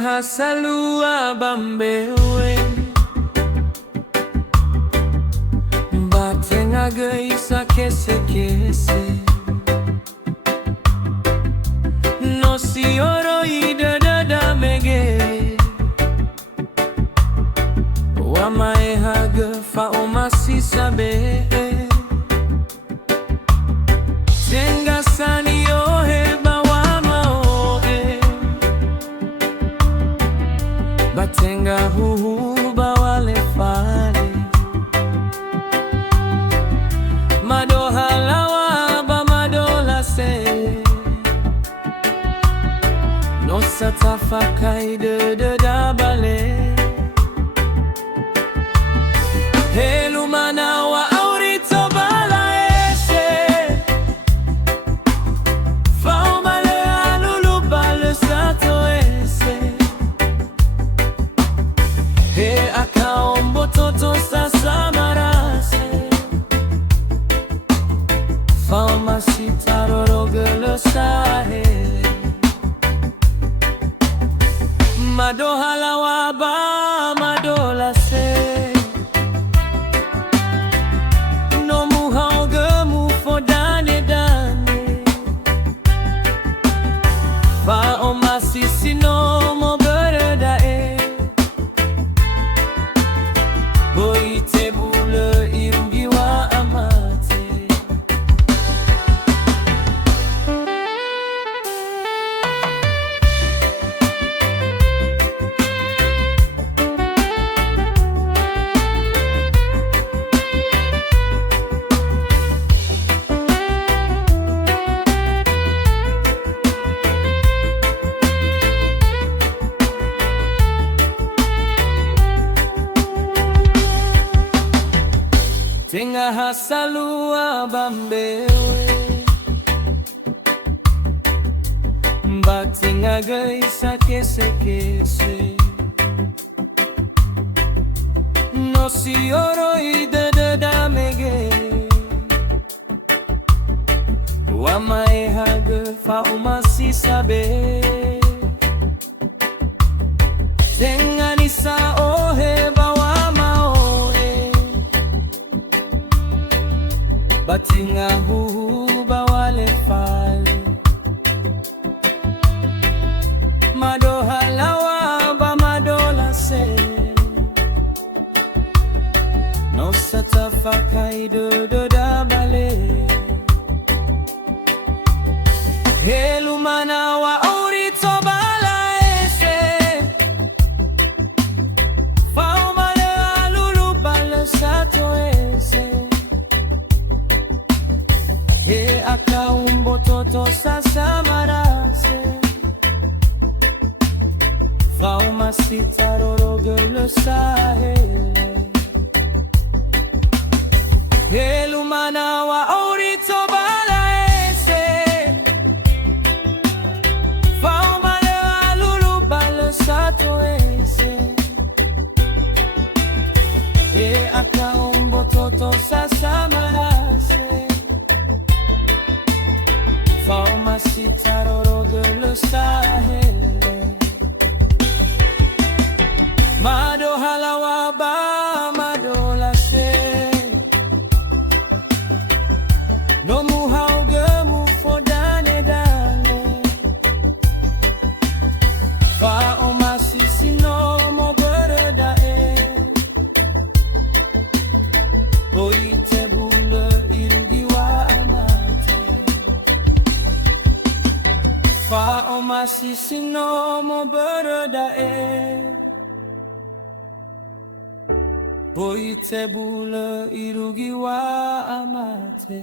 Tenga salua mbewe Tenga isa kese No si oroi dödöda mege Wa maehagö Faoma si sabe'e Tengasa ni wa mao'e Tenga huhuo wale fale Mado Halawa Mado Lase No tafakhai dödöda bale lumana wa balaese Faoma Lö alulu balaese akaombototo sasa marase Faoma sitarorogö sahele Mado Halawa Mado Lase No maehagö dane Faoma sino dödöda Tenga salua mbewe Tenga isa kese No si oroi dödöda mege Wa maehagö Faoma si sabe'e Tenga nisa wa mao'e Tenga huhuo wale fale Mado Halawa Mado Lase No tafakhai dödöda bale lumana wa balaese Faoma Lö alulu balaese akaombototo sasa marase Faoma sitarorogö sahele lumana wa balaese Faoma Lö alulu balaese akaombototo sasa marase Faoma sitarorogö sahele Mado Halawa Mado Lase No maehagö dane Faoma sino dödöda Boitebule irugiwa amate Faoma sino dödöda Boitebule irugiwa amate